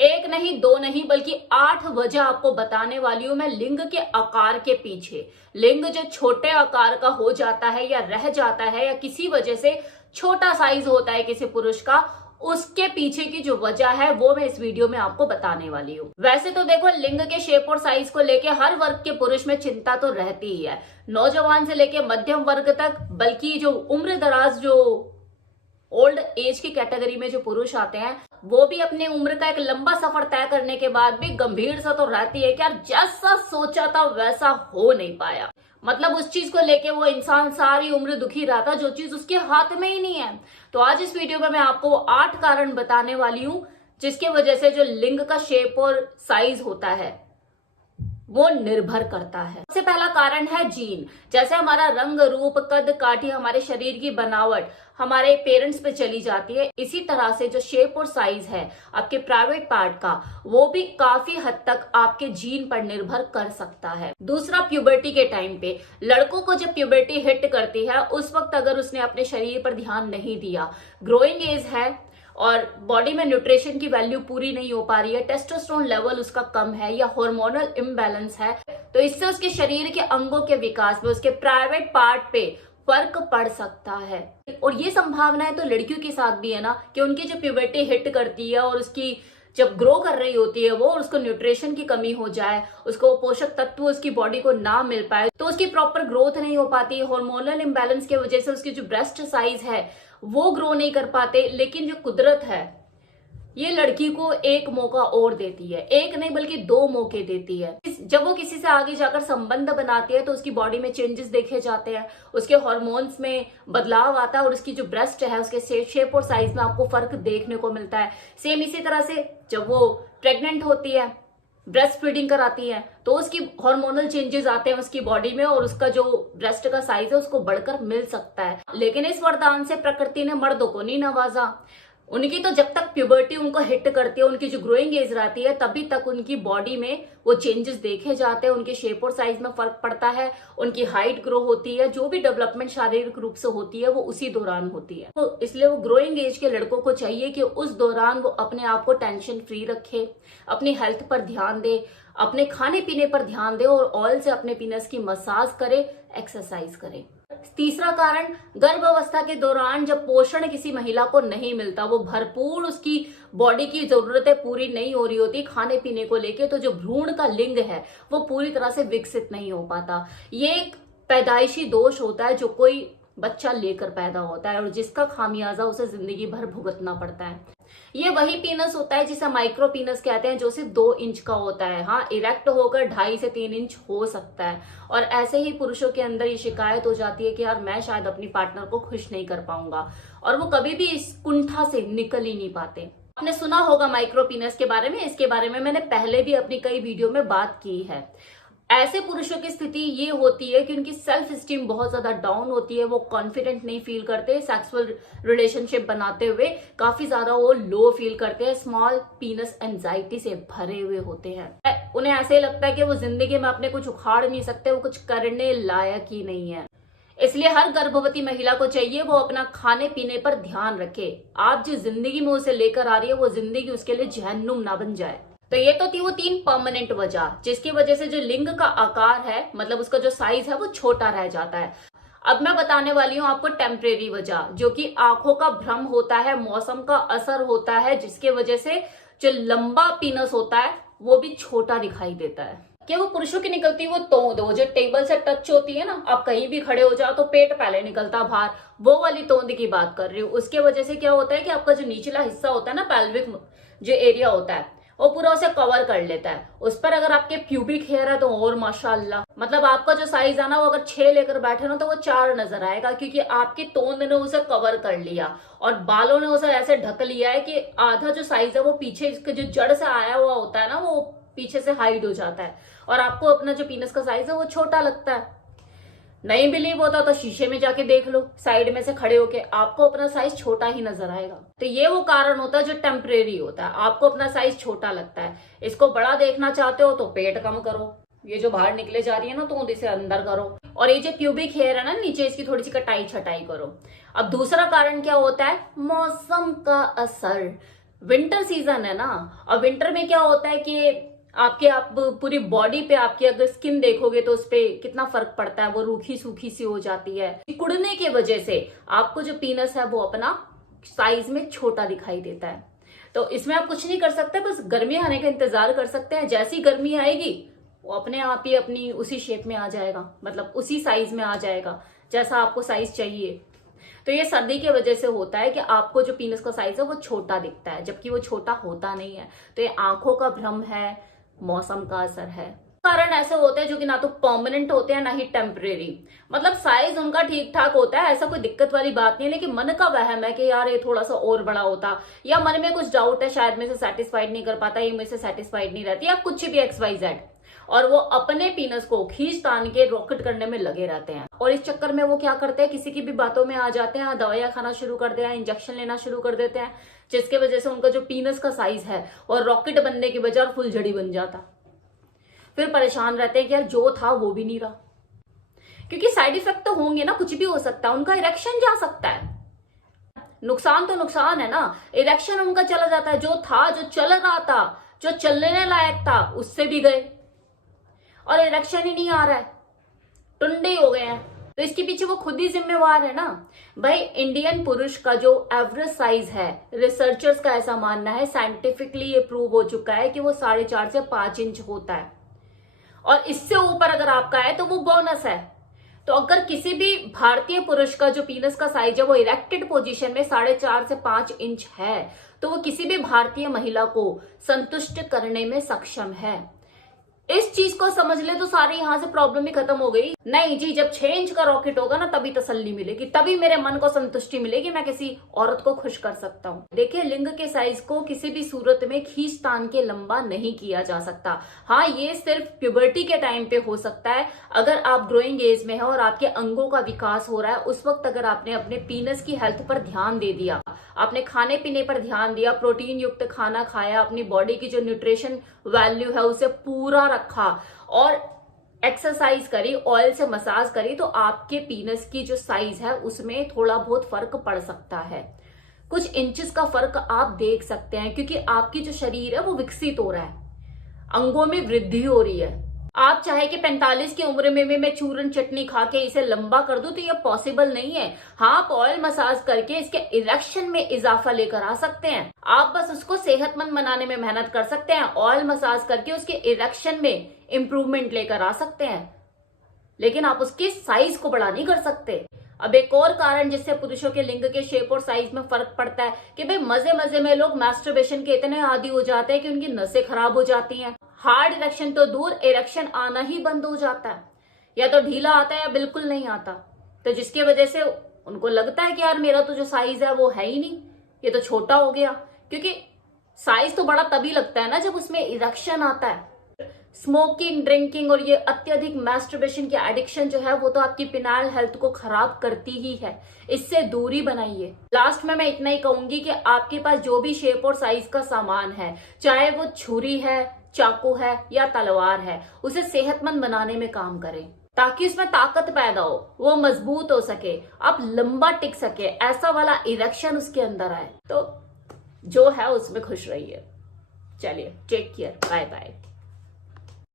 एक नहीं, दो नहीं, बल्कि 8 वजह आपको बताने वाली हूं मैं लिंग के आकार के पीछे। लिंग जो छोटे आकार का हो जाता है या रह जाता है या किसी वजह से छोटा साइज होता है किसी पुरुष का, उसके पीछे की जो वजह है वो मैं इस वीडियो में आपको बताने वाली हूँ। वैसे तो देखो, लिंग के शेप और साइज को लेके हर वर्ग के पुरुष में चिंता तो रहती ही है, नौजवान से लेके मध्यम वर्ग तक, बल्कि जो उम्र दराज, जो ओल्ड एज की कैटेगरी में जो पुरुष आते हैं, वो भी अपनी उम्र का एक लंबा सफर तय करने के बाद भी गंभीर सा तो रहती है कि यार जैसा सोचा था वैसा हो नहीं पाया। मतलब उस चीज को लेके वो इंसान सारी उम्र दुखी रहता जो चीज उसके हाथ में ही नहीं है। तो आज इस वीडियो में मैं आपको 8 कारण बताने वाली हूं जिसके वजह से जो लिंग का शेप और साइज होता है वो निर्भर करता है। सबसे पहला कारण है जीन। जैसे हमारा रंग, रूप, कद काठी, हमारे शरीर की बनावट हमारे पेरेंट्स पे चली जाती है, इसी तरह से जो शेप और साइज है आपके प्राइवेट पार्ट का, वो भी काफी हद तक आपके जीन पर निर्भर कर सकता है। दूसरा, प्यूबर्टी के टाइम पे लड़कों को जब प्यूबर्टी हिट करती है उस वक्त अगर उसने अपने शरीर पर ध्यान नहीं दिया, ग्रोइंग एज है और बॉडी में न्यूट्रिशन की वैल्यू पूरी नहीं हो पा रही है, टेस्टोस्टेरोन लेवल उसका कम है या हार्मोनल इम्बैलेंस है, तो इससे उसके शरीर के अंगों के विकास में, उसके प्राइवेट पार्ट पे फर्क पड़ सकता है। और ये संभावनाएं तो लड़कियों के साथ भी है ना, कि उनकी जो प्यूबर्टी हिट करती है और उसकी जब ग्रो कर रही होती है वो, और उसको न्यूट्रिशन की कमी हो जाए, उसको पोषक तत्व उसकी बॉडी को ना मिल पाए, तो उसकी प्रॉपर ग्रोथ नहीं हो पाती। हार्मोनल इम्बैलेंस की वजह से उसकी जो ब्रेस्ट साइज है वो ग्रो नहीं कर पाते। लेकिन जो कुदरत है ये लड़की को एक मौका और देती है, एक नहीं बल्कि 2 मौके देती है। जब वो किसी से आगे जाकर संबंध बनाती है तो उसकी बॉडी में चेंजेस देखे जाते हैं, उसके हार्मोन्स में बदलाव आता है और उसकी जो ब्रेस्ट है उसके शेप और साइज में आपको फर्क देखने को मिलता है। सेम इसी तरह से जब वो प्रेग्नेंट होती है, ब्रेस्ट फीडिंग कराती है, तो उसकी हार्मोनल चेंजेस आते हैं उसकी बॉडी में और उसका जो ब्रेस्ट का साइज है उसको बढ़कर मिल सकता है। लेकिन इस वरदान से प्रकृति ने मर्दों को नहीं नवाजा। उनकी तो जब तक प्यूबर्टी उनको हिट करती है, उनकी जो ग्रोइंग एज रहती है, तभी तक उनकी बॉडी में वो चेंजेस देखे जाते हैं, उनके शेप और साइज में फर्क पड़ता है, उनकी हाइट ग्रो होती है, जो भी डेवलपमेंट शारीरिक रूप से होती है वो उसी दौरान होती है। तो इसलिए वो ग्रोइंग एज के लड़कों को चाहिए कि उस दौरान वो अपने आप को टेंशन फ्री रखे, अपनी हेल्थ पर ध्यान दे, अपने खाने पीने पर ध्यान दे और ऑयल से अपने पीनस की मसाज करे, एक्सरसाइज करे। तीसरा कारण, गर्भावस्था के दौरान जब पोषण किसी महिला को नहीं मिलता, वो भरपूर उसकी बॉडी की जरूरतें पूरी नहीं हो रही होती खाने पीने को लेके, तो जो भ्रूण का लिंग है वो पूरी तरह से विकसित नहीं हो पाता। ये एक पैदाइशी दोष होता है जो कोई बच्चा लेकर पैदा होता है और जिसका खामियाजा उसे जिंदगी भर भुगतना पड़ता है। ये वही पीनस होता है जिसे माइक्रो पीनस कहते हैं, जो सिर्फ 2 इंच का होता है। हाँ, इरेक्ट होकर 2.5 से 3 इंच हो सकता है। और ऐसे ही पुरुषों के अंदर ये शिकायत हो जाती है कि यार मैं शायद अपनी पार्टनर को खुश नहीं कर पाऊंगा, और वो कभी भी इस कुंठा से निकल ही नहीं पाते। आपने सुना होगा माइक्रो पीनस के बारे में, इसके बारे में मैंने पहले भी अपनी कई वीडियो में बात की है। ऐसे पुरुषों की स्थिति ये होती है कि उनकी सेल्फ स्टीम बहुत ज्यादा डाउन होती है, वो कॉन्फिडेंट नहीं फील करते, सेक्सुअल रिलेशनशिप बनाते हुए काफी ज्यादा वो लो फील करते हैं, स्मॉल पीनस एंजाइटी से भरे हुए होते हैं। उन्हें ऐसे लगता है कि वो जिंदगी में अपने कुछ उखाड़ नहीं सकते, वो कुछ करने लायक ही नहीं है। इसलिए हर गर्भवती महिला को चाहिए वो अपना खाने पीने पर ध्यान रखे। आप जिस जिंदगी में उसे लेकर आ रही है वो जिंदगी उसके लिए जहन्नुम ना बन जाए। तो ये तो थी वो 3 परमानेंट वजह जिसकी वजह से जो लिंग का आकार है, मतलब उसका जो साइज है वो छोटा रह जाता है। अब मैं बताने वाली हूँ आपको टेम्परेरी वजह, जो कि आंखों का भ्रम होता है, मौसम का असर होता है, जिसके वजह से जो लंबा पीनस होता है वो भी छोटा दिखाई देता है। कि वो पुरुषों की निकलती है वो तोंद, वो जो टेबल से टच होती है ना, आप कहीं भी खड़े हो जाओ तो पेट पहले निकलता बाहर, वो वाली तोंद की बात कर रही हूँ। उसके वजह से क्या होता है कि आपका जो निचला हिस्सा होता है ना, पेल्विक जो एरिया होता है, वो पूरा उसे कवर कर लेता है। उस पर अगर आपके प्यूबिक हेयर है तो और माशाल्लाह, मतलब आपका जो साइज है ना वो अगर 6 लेकर बैठे ना तो वो 4 नजर आएगा, क्योंकि आपकी तोंद ने उसे कवर कर लिया और बालों ने उसे ऐसे ढक लिया है कि आधा जो साइज है वो पीछे इसके जो जड़ से आया हुआ होता है ना वो पीछे से हाइड हो जाता है और आपको अपना जो पीनस का साइज है वो छोटा लगता है। नहीं बिलीव होता तो शीशे में जाके देख लो, साइड में से खड़े होके आपको अपना साइज छोटा ही नजर आएगा। तो ये वो कारण होता है जो टेम्परेरी होता है, आपको अपना साइज छोटा लगता है। इसको बड़ा देखना चाहते हो तो पेट कम करो, ये जो बाहर निकले जा रही है ना तो इसे अंदर करो, और ये जो प्यूबिक हेयर है ना नीचे, इसकी थोड़ी सी कटाई छटाई करो। अब दूसरा कारण क्या होता है, मौसम का असर। विंटर सीजन है ना, और विंटर में क्या होता है कि आप पूरी बॉडी पे आपकी अगर स्किन देखोगे तो उस पे कितना फर्क पड़ता है, वो रूखी सूखी सी हो जाती है। सिकुड़ने की वजह से आपको जो पीनस है वो अपना साइज में छोटा दिखाई देता है। तो इसमें आप कुछ नहीं कर सकते, बस गर्मी आने का इंतजार कर सकते हैं। जैसी गर्मी आएगी वो अपने आप ही अपनी उसी शेप में आ जाएगा, मतलब उसी साइज में आ जाएगा जैसा आपको साइज चाहिए। तो ये सर्दी की वजह से होता है कि आपको जो पीनस का साइज है वो छोटा दिखता है, जबकि वो छोटा होता नहीं है। तो ये आंखों का भ्रम है, मौसम का असर है। कारण ऐसे होते हैं जो कि ना तो परमानेंट होते हैं ना ही टेम्परेरी, मतलब साइज उनका ठीक ठाक होता है, ऐसा कोई दिक्कत वाली बात नहीं है। लेकिन मन का वहम है कि यार ये थोड़ा सा और बड़ा होता, या मन में कुछ डाउट है, शायद मेरे से सेटिस्फाइड नहीं कर पाता, ये मेरे से सेटिस्फाइड नहीं रहती, या कुछ भी XYZ, और वो अपने पीनस को खींच तान के रॉकेट करने में लगे रहते हैं। और इस चक्कर में वो क्या करते हैं, किसी की भी बातों में आ जाते हैं, दवाइयां खाना शुरू कर देते हैं, इंजेक्शन लेना शुरू कर देते हैं, जिसके वजह से उनका जो पीनस का साइज है और रॉकेट बनने की बजाय फुलझड़ी बन जाता। फिर परेशान रहते हैं कि यार जो था वो भी नहीं रहा, क्योंकि साइड इफेक्ट तो होंगे ना, कुछ भी हो सकता है, उनका इरेक्शन जा सकता है। नुकसान तो नुकसान है ना, इरेक्शन उनका चला जाता है, जो था, जो चल रहा था, जो चलने लायक था, उससे भी गए, और इरेक्शन ही नहीं आ रहा है, टुंडे हो गए हैं। तो इसके पीछे वो खुद ही जिम्मेवार है ना भाई। इंडियन पुरुष का जो एवरेज साइज है, रिसर्चर्स का ऐसा मानना है, साइंटिफिकली ये प्रूव हो चुका है कि वो 4.5 से 5 इंच होता है, और इससे ऊपर अगर आपका है तो वो बोनस है। तो अगर किसी भी भारतीय पुरुष का जो पीनस का साइज है वो इरेक्टेड पोजीशन में 4.5 से 5 इंच है, तो वो किसी भी भारतीय महिला को संतुष्ट करने में सक्षम है। इस चीज को समझ ले तो सारी यहां से प्रॉब्लम ही खत्म हो गई। नहीं जी, जब 6 इंच का रॉकेट होगा ना तभी तसल्ली मिलेगी, तभी मेरे मन को संतुष्टि मिलेगी, मैं किसी औरत को खुश कर सकता हूँ। देखिए, लिंग के साइज को किसी भी सूरत में खींच तान के लंबा नहीं किया जा सकता। हाँ, ये सिर्फ प्यूबर्टी के टाइम पे हो सकता है, अगर आप ग्रोइंग एज में है और आपके अंगों का विकास हो रहा है, उस वक्त अगर आपने अपने पीनस की हेल्थ पर ध्यान दे दिया, आपने खाने पीने पर ध्यान दिया, प्रोटीन युक्त खाना खाया, अपनी बॉडी की जो न्यूट्रिशन वैल्यू है उसे पूरा रखा, और एक्सरसाइज करी, ऑयल से मसाज करी, तो आपके पीनस की जो साइज है उसमें थोड़ा बहुत फर्क पड़ सकता है। कुछ इंचेस का फर्क आप देख सकते हैं, क्योंकि आपकी जो शरीर है वो विकसित हो रहा है, अंगों में वृद्धि हो रही है। आप चाहे कि 45 की उम्र में मैं चूरन चटनी खा के इसे लंबा कर दूं, तो ये पॉसिबल नहीं है। हाँ, आप ऑयल मसाज करके इसके इरेक्शन में इजाफा लेकर आ सकते हैं। आप बस उसको सेहतमंद बनाने में मेहनत कर सकते हैं, ऑयल मसाज करके उसके इरेक्शन में इंप्रूवमेंट लेकर आ सकते हैं, लेकिन आप उसकी साइज को बड़ा नहीं कर सकते। अब एक और कारण जिससे पुरुषों के लिंग के शेप और साइज में फर्क पड़ता है कि भाई मजे मजे में लोग मैस्टरबेशन के इतने आदी हो जाते हैं कि उनकी नसें खराब हो जाती हैं। हार्ड इरेक्शन तो दूर, इरेक्शन आना ही बंद हो जाता है, या तो ढीला आता है या बिल्कुल नहीं आता। तो जिसकी वजह से उनको लगता है कि यार मेरा तो जो साइज है वो है ही नहीं, ये तो छोटा हो गया, क्योंकि साइज तो बड़ा तभी लगता है ना जब उसमें इरेक्शन आता है। स्मोकिंग, ड्रिंकिंग और ये अत्यधिक मैस्टरबेशन की एडिक्शन जो है वो तो आपकी पिनाइल हेल्थ को खराब करती ही है, इससे दूरी बनाइए। लास्ट में मैं इतना ही कहूंगी कि आपके पास जो भी शेप और साइज का सामान है, चाहे वो छुरी है, चाकू है या तलवार है, उसे सेहतमंद बनाने में काम करें, ताकि उसमें ताकत पैदा हो, वो मजबूत हो सके, आप लंबा टिक सके, ऐसा वाला इरेक्शन उसके अंदर आए। तो जो है उसमें खुश रहिए। चलिए, टेक केयर, बाय बाय।